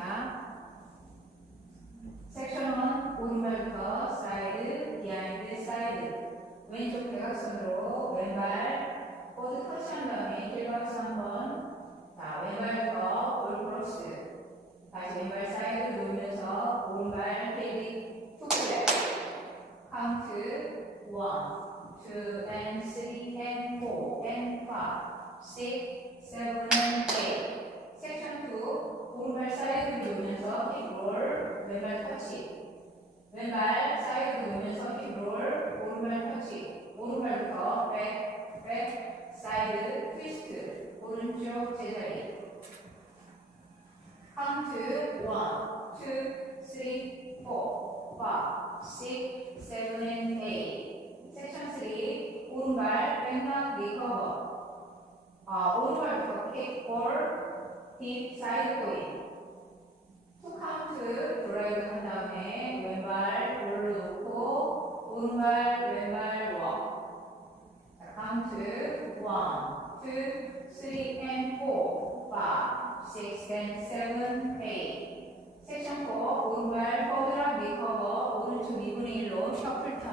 하겠습니다. 섹션 1 오른발부터 사이드, 비하인드, 사이드. 왼쪽 대각선으로 왼발 포드 터치한 다음에 힐박스 한번. 자, 왼발부터 올크로스. 다시 왼발 사이드 놓으면서 오른발 힐 툭 플랫. 카운트 1, 2, and 3, and 4, and 5, 6, 7, and 8. 섹션 2 오른발 사이드 놓으면서 힙롤, 왼발 터치. 왼발 사이드 놓으면서 힙롤, 오른발 터치. 오른발부터 백, 백, 사이드, 트위스트. 오른쪽 제자리. 카운트 1, 2, 3, 4, 5, 6, 7, and 8. 섹션 3 오른발 백락 리커버. 오른발부터 킥볼, 힙 사이드 고인. 투 카운트 드라이브 한 다음에 왼발 올려놓고 오른발 왼발 워. 카운트 1, 2, 3, and 4, 5, 6, and 7, 8. 섹션 4 오른발 포드락 리커버, 오른쪽 2분의 1로 셔플 턴.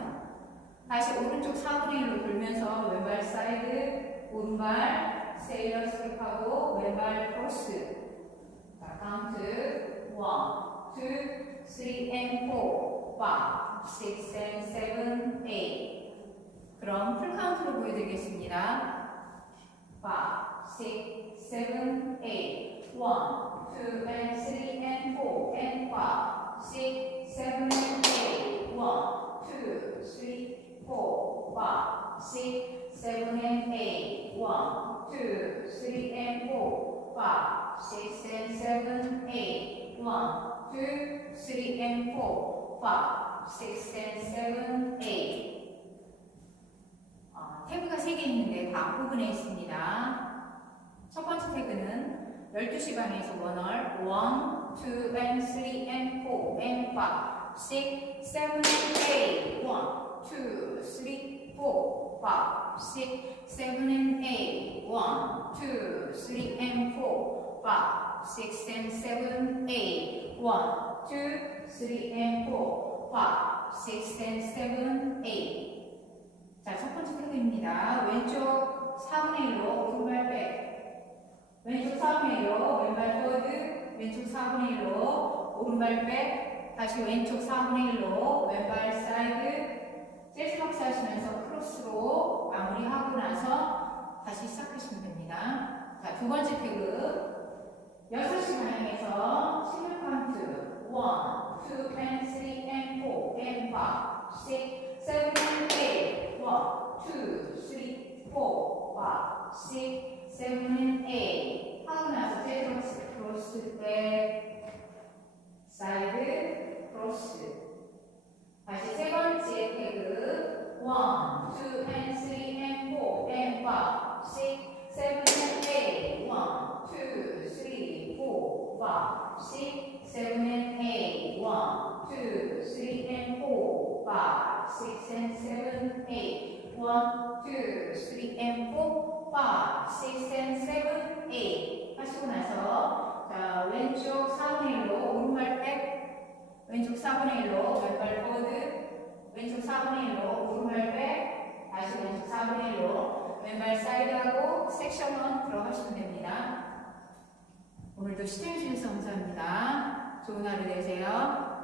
다시 오른쪽 4분의 1로 돌면서 왼발 사이드, 오른발 세일러 스킵하고 왼발 크로스. 자, 카운트 1, 2, 3, and 4, 5, 6, and 7, 8. 그럼 풀 카운트로 보여드리겠습니다. 5, 6, 7, 8. 1, 2, and 3, and 4, and 5, 6, 7, and 8. 1, 2, 3, 4, 5, 6, 7, and 8. 1, 2, 3, and 4, 5, 6, and 7, 8. 1, 2, 3, and 4, 5, 6, and 7, 8. 태그가 3개 있는데 다 앞부분에 있습니다. 첫 번째 태그는 12시 반에서 원얼 1, 2, and 3, and 4, and 5, 6, 7, and 8. 1, 2, 3, 4, 5, 6, 7, and 8. 1, 2, 3, and 4, 5, 6, and 7, 8. 1, 2, 3, and 4, 5, 6, and 7, 8. 자, 첫 번째 태그입니다. 왼쪽 4분의 1로 오른발 백. 왼쪽 4분의 1로 왼발 포드. 왼쪽 4분의 1로 오른발 백. 다시 왼쪽 4분의 1로 왼발 사이드. 재즈 박스 하시면서 크로스로 마무리하고 나서 다시 시작하시면 됩니다. 자, 두 번째 태그. 6시 방향에서 싱글 카운트 1, 2, and 3, and 4, and 5, 6, 7, and 8. 1, 2, 3, 4, 5, 6, 7, and 8. 하고 나서 재즈 박스 크로스 백, 사이드, 크로스. 다시 세 번째 태그 1, 2, and 3, and 4, and 5, 6, 7, and 8. 1, 2, 3, 4, 5, 6, 7, and 8. 1, 2, 3, and 4, 5, 6, and 7, 8. 1, 2, 3, and 4, 5, 6, and 7, 8. 하시고 나서 자, 왼쪽 4분의 1로 오른발 백, 왼쪽 4분의 1로 왼발 포드, 왼쪽 4분의 1로 오른발 백, 다시 왼쪽 4분의 1로 왼발 사이드하고 섹션 1 들어가시면 됩니다. 오늘도 시청해주셔서 감사합니다. 좋은 하루 되세요.